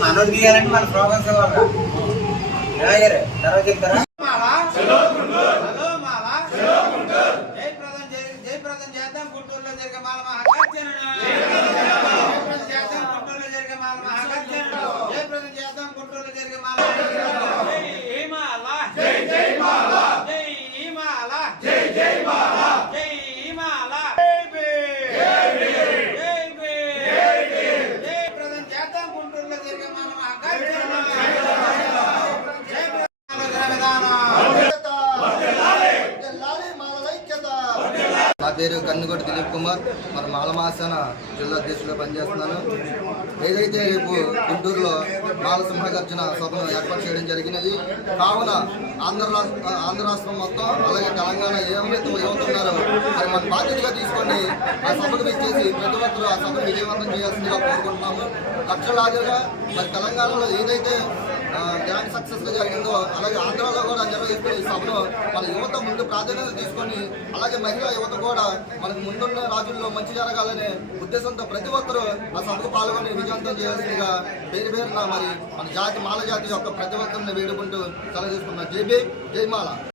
మనోడు తీయాలంటే మన ప్రోగ్రామ్స్ ఇవ్వాలి తర్వాత చెప్తారా? జయప్రదం జయప్రదం చేద్దాం. గుంటూరులో జరిగే మాల మహాకార్యను జయప్రదం చేద్దాం గుంటూరులో జరిగే మాల మహాకార్యను జయప్రదం చేద్దాం గుంటూరులో జరిగే మాల జై మాల జై జై మాల జై మాల జై జై మాల జై మాల జై భీమ్ జై భీమ్ జై భీమ్ జై భీమ్ జయప్రదం చేద్దాం గుంటూరులో జరిగే మాల మహాకార్యను జయప్రదం విధానం నా పేరు కన్నుగొట్టు దిలీప్ కుమార్. మరి మాలమాసన జిల్లా అధ్యక్షుడిగా పనిచేస్తున్నాను. ఏదైతే రేపు గుంటూరులో బాలసింహగర్జన సభను ఏర్పాటు చేయడం జరిగినది కావున ఆంధ్ర రాష్ట్ర ఆంధ్ర రాష్ట్రం మొత్తం అలాగే తెలంగాణ ఏమైతే యువత ఉన్నారో మరి మన బాధ్యతగా తీసుకొని ఆ సభకు విచ్చేసి ప్రతి ఒక్కరు ఆ సభను విజయవంతం చేయాల్సిందిగా కోరుకుంటున్నాము. లక్షలాదిగా మరి తెలంగాణలో ఏదైతే సక్సెస్గా జరిగిందో అలాగే ఆంధ్రాలో కూడా నిర్వహిస్తున్న ఈ సభలో మన యువత ముందు ప్రాధాన్యత తీసుకొని అలాగే మహిళా యువత కూడా మనకు ముందున్న రాజుల్లో మంచి జరగాలనే ఉద్దేశంతో ప్రతి ఒక్కరూ ఆ సభకు పాల్గొని విజయవంతం చేయాల్సిందిగా పేరు పేరున మరి మన జాతి మాల జాతి యొక్క ప్రతి ఒక్కరిని వేడుకుంటూ సెలవు తీసుకున్నాం జై భీమ్, జై మాల.